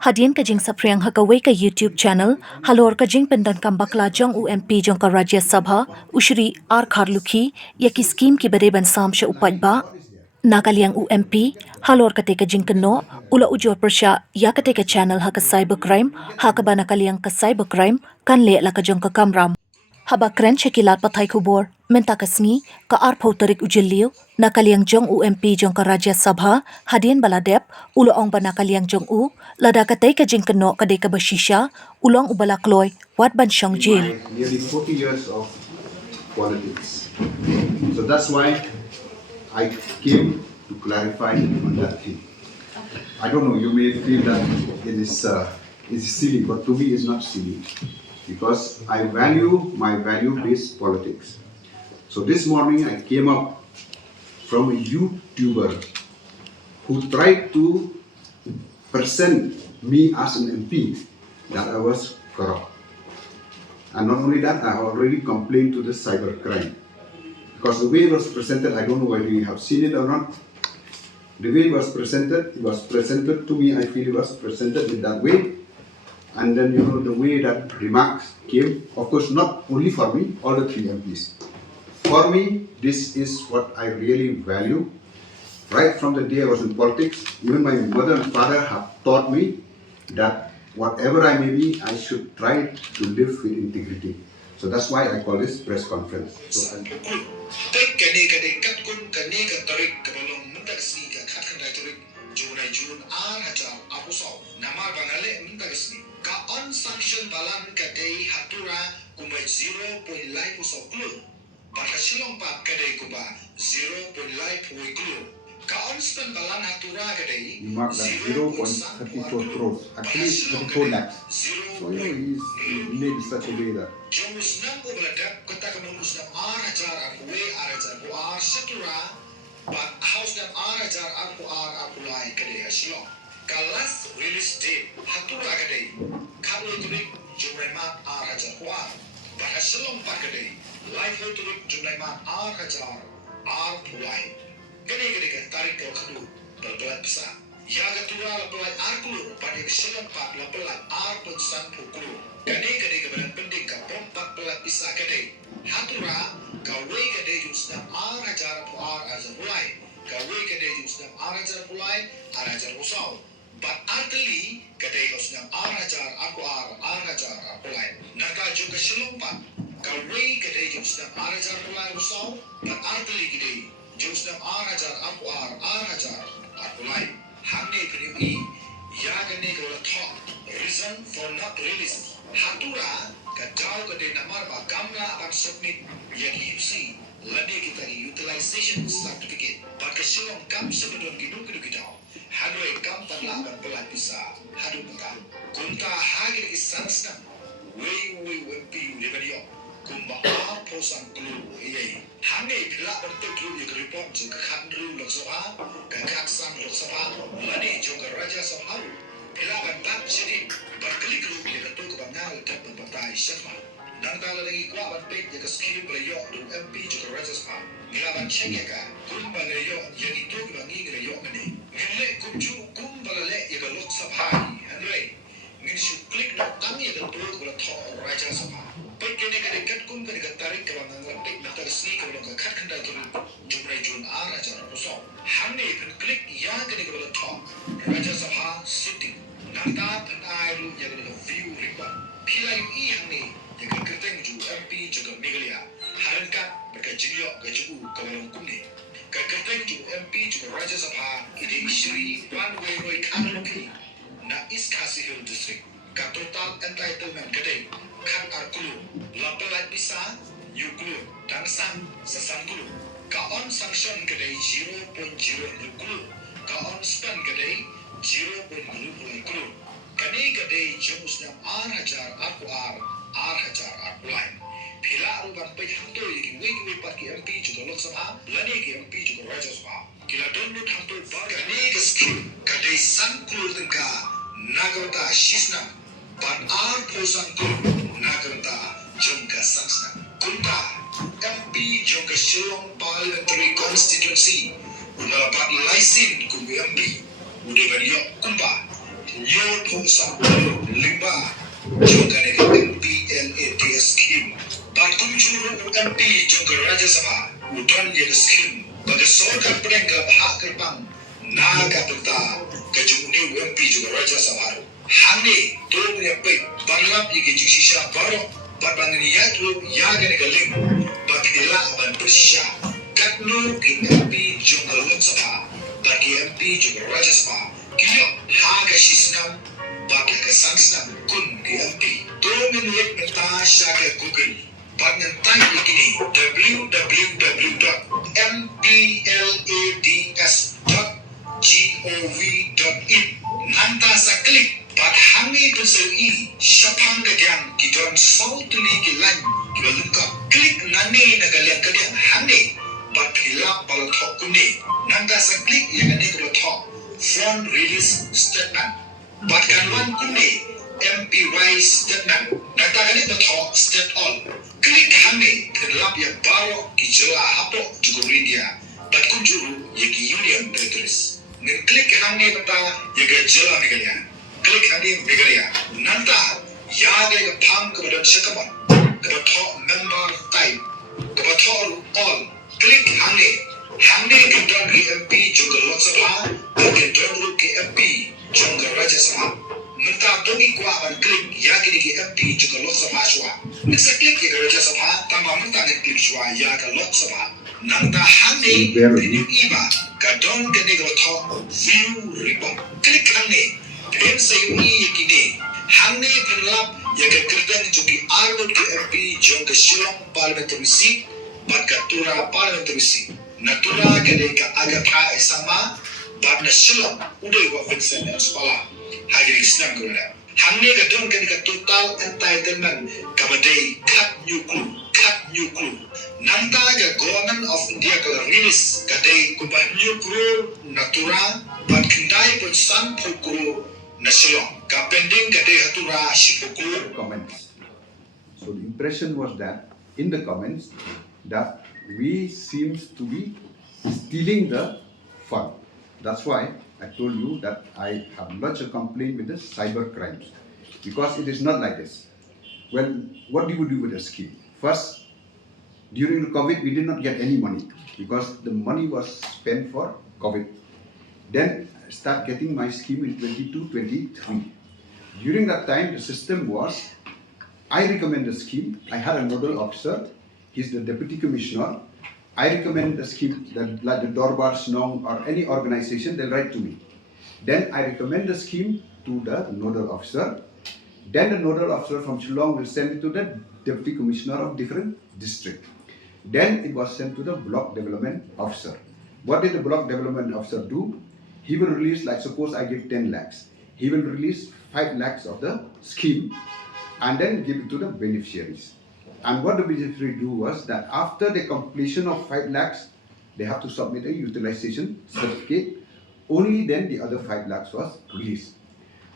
Hadian ka jing sapriang hakaway ka YouTube channel, halor ka jing pendan kambakla jong UMP jong ka Rajya Sabha, Ushri R. Kharlukhi, yaki scheme ki bereban samsha upaj ba, nakaliang UMP, halor ka teka Jingkynnoh, ula Ujor Pyrshah, ya ka teka channel haka cybercrime, haka ba nakaliang ka cybercrime, kan le la ka jong ka kamram. Haba kren cekilat patai kubor, menta kasngi, ka arpo tarik ujiliu, nakaliang jong UMP jong ka Rajya Sabha, hadian baladep, ulo ong ba nakaliang jong lada katay ka Jingkynnoh kadai ka bashisha, ulong ubala Kloi, wat ban Shong jail. Nearly 40 years of politics. So that's why I came to clarify on that thing. I don't know, you may feel that it is silly, but to me it's not silly. Because I value my value-based politics. So this morning I came up from a YouTuber who tried to present me as an MP that I was corrupt. And not only that, I already complained to the cybercrime. Because the way it was presented, I don't know whether you have seen it or not. The way it was presented to me, I feel it was presented in that way. And then, the way that remarks came, of course, not only for me, all the 3 MPs. For me, this is what I really value. Right from the day I was in politics, even my mother and father have taught me that whatever I may be, I should try to live with integrity. So that's why I call this press conference. So ka unsanctioned balan kadai hatura kumai 0.5 klu baka silong pa kadai kuba 0.5 klu ka unspent balan hatura kadai you mark that 0.34 crores, actually 34 lakhs. So he's made it such a way that jomus nam ubladap kota kamus nam arajar akwe arajar ku ar satura but house nam arajar aku ar akulai kadai silong kalas release date hatura kadai kalau tulik jumlah mat arajar kuat berhasilong pakadai live tulik jumlah mat arajar pulai kadai tarik ke kadu berbelat besar ya ketura berbelat kulu pada keselam pak berbelat pensan pukulu kadai keberan penting ke perempat belat besar kadai hatura kawai kadai jusna arajar pulai kawai kadai jusna arajar pulai arajar usau but arteli kadai losnam arajar pulai naka juga selompat kawai kadai jusnam arajar pulai usau but arteli kadai jusnam arajar pulai hamne priwi ya kadai kalau talk reason for not release hatura kadau kadai namar ba gamla akan submit yang UC lade kita utilization certificate but keselong kam sebelum kita hadoi kam tanah berbelat bisa hadu betah kunta hagir isansna we piu lebadio kumba posan klu ye hane pila berteklu ye report je khandru loksaha kakaksan loksaha lani juga raja sabha pila bantat jadi berklik lu ye ketu kebangal tak berpartai syafah dan kalau lagi kuat berpek je skill beliau du MP juga raja sabha ngelaban cengeka kumba leyo yang itu bangi leyo meni ngele kumju kumbala le ye lok sabha hanre ngin shu klik na tangi ye ketu kula tho raja sabha pek kene kene kat kum kene tarik ke bangang lepek na tak si ke lok khat khanda tu jumrai jun raja ruso hanne pen klik ya kene ke tho raja sabha sitting nanta pen ai lu ye ke view report pila yu I hanne ye ke kerteng ju MP juga Meghalaya harangkat mereka Jingkynnoh ke cubu ke dalam kumni ke kerteng ju MP juga Raja Sabha ide Shri Panway Roy Kanaluki na East Khasi Hill District ka total entitlement kedai kan arkulu lapelat bisa yukulu dan sasan kulu ka on sanction kedai 0.0 kulu ka on spend kedai 0.0 kulu kani kedai jumus nam R1000 R1000 pila ruban pejhanto yiki wiki parki MP juga Lok Sabha lani ki MP juga Raja Sabha kila download hanto bagani ke skill kadai san kulu tengka nagarta shisna ban posan kulu nagarta jongka sansna kunta MP jongka Shong parliamentary constituency Dapat laisin ku MP udah banyak kumpa nyot hosa limba juga dengan MPLADS scheme batum juru MP juga Raja Sabha udan ya scheme bagi sorga penengah hak kerbang naga berta kejumuni MP juga Raja Sabha hangi tu MP balap iki jusisha baru batbangani ya tu ya dengan lim batila ban Pyrshah katno ki MP juga Lok Sabha bagi MP juga Raja Sabha kilo haga shisnam bagi ke sansnam kun ki MP to minuit menta shaka Google batnan tai ikini www.mplads.gov.in nanta sa klik bat hangi pensel ini syapang gadyang kidon sautuli kilan kibalungka klik nane nagaliang gadyang hangi bat hilap palatok kuni nanta sa klik yang ane kalatok front release statement bat kanwan kuni MPY statement nanta gani batok state all klik hangi hilap yang baro kijela hapo juga media bat kunjuru yaki union territories nin klik hangi nanta yaga jela Meghalaya klik hangi Meghalaya nanta yaga yaga pang kebadan syakaman kebatok member type kebatok all klik hangi kedon ki MP juga Lok Sabha kedon ru ki MP juga Raja Sabha nanta dongi kwa ban klik yaga ki MP juga Lok Sabha shwa nisa klik yaga Raja Sabha tambah nanta ni klik shwa yaga Lok Sabha nanta hangi renew iba kadon kene gotok view report klik hangi pen sayu kini hangi penlap yaga kedon juga arut ki MP juga Shong parliamentary seat bat katura parliamentary seat natura kene ka aga ka sama bat na Shong udah wa Vincent Spala hagiri Islam kuna hangi kadon kene ka total entitlement kabadai cut new clue nanta ga government of India ka release kadai kubah new clue natura bat kendai pun san pukru na Shong ka pending kadai hatura shipuku comments. So the impression was that in the comments that we seems to be stealing the fund. That's why I told you that I have lodged a complaint with the cyber crimes because it is not like this. Well, what do you do with the scheme? First, during the COVID, we did not get any money because the money was spent for COVID. Then I start getting my scheme in 22-23. During that time, the system was, I recommend the scheme. I had a nodal officer. He's the deputy commissioner. I recommend the scheme, like the Dorbar, Shong, or any organization, they'll write to me. Then I recommend the scheme to the nodal officer. Then the nodal officer from Shillong will send it to the deputy commissioner of different district. Then it was sent to the block development officer. What did the block development officer do? He will release, like suppose I give 10 lakhs. He will release 5 lakhs of the scheme and then give it to the beneficiaries. And what the beneficiary do was that after the completion of 5 lakhs, they have to submit a utilization certificate. Only then the other 5 lakhs was released.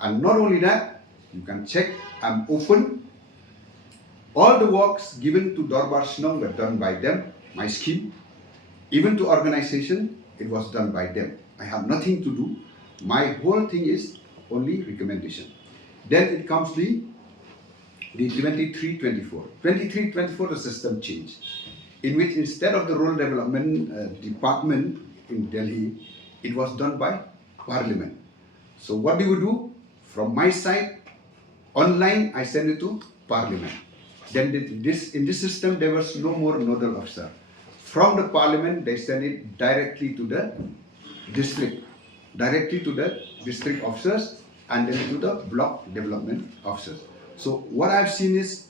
And not only that, you can check, I'm open. All the works given to Dorbar Shong were done by them, my scheme. Even to organization, it was done by them. I have nothing to do. My whole thing is only recommendation. Then it comes the 23-24. 23-24, the system changed, in which instead of the rural development department in Delhi, it was done by Parliament. So what do you do? From my side, online, I send it to Parliament. Then in this system, there was no more nodal officer. From the Parliament, they send it directly to the district officers, and then to the block development officers. So what I've seen is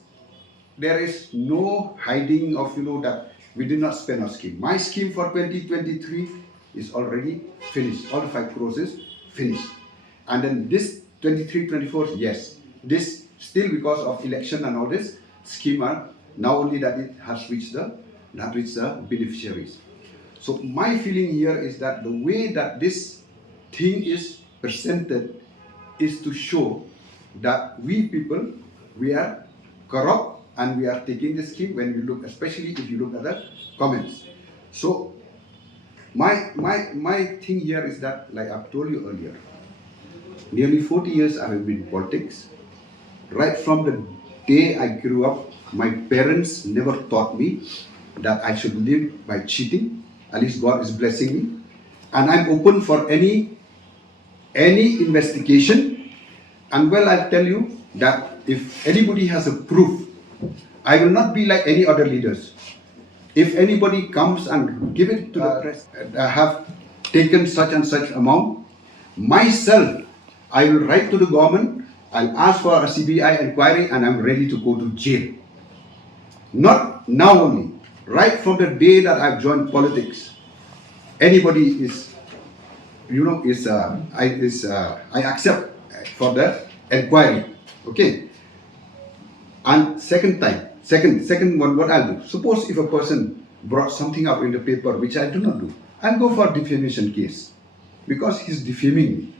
there is no hiding of that we did not spend our scheme. My scheme for 2023 is already finished. All the 5 crores is finished. And then this 23-24, yes, this still because of election and all this scheme are now only that it has reached the beneficiaries. So my feeling here is that the way that this thing is presented is to show that we people, we are corrupt and we are taking the scheme when we look, especially if you look at the comments. So My thing here is that, like I've told you earlier, nearly 40 years I have been in politics. Right from the day I grew up, my parents never taught me that I should live by cheating. At least God is blessing me. And I'm open for any investigation. And well, I'll tell you that if anybody has a proof, I will not be like any other leaders. If anybody comes and give it to the press, I have taken such and such amount, myself, I will write to the government, I'll ask for a CBI inquiry, and I'm ready to go to jail. Not now only, right from the day that I've joined politics, anybody is, I accept for the inquiry. Okay. And second one, what I'll do, suppose if a person brought something up in the paper which I do not do, I'll go for defamation case because he's defaming me.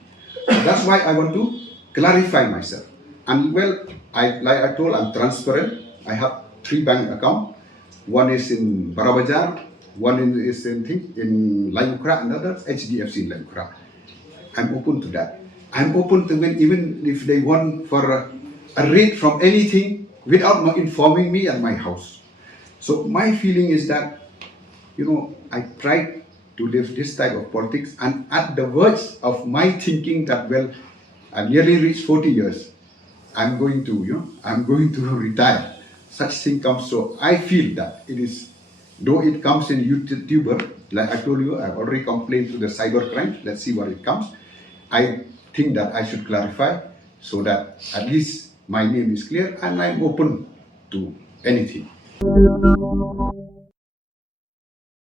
That's why I want to clarify myself. And well, like I told, I'm transparent. I have 3 bank accounts. One is in Barabajar, one is in Layukra, and others HDFC in Layukra. I'm open to that. I'm open to even if they want for a rate from anything without informing me at my house. So my feeling is that, I tried to live this type of politics, and at the verge of my thinking that, well, I've nearly reached 40 years. I'm going to retire. Such thing comes. So I feel that it is, though it comes in YouTuber, like I told you, I've already complained to the cyber crime. Let's see what it comes. I think that I should clarify so that at least my name is clear and I'm open to anything.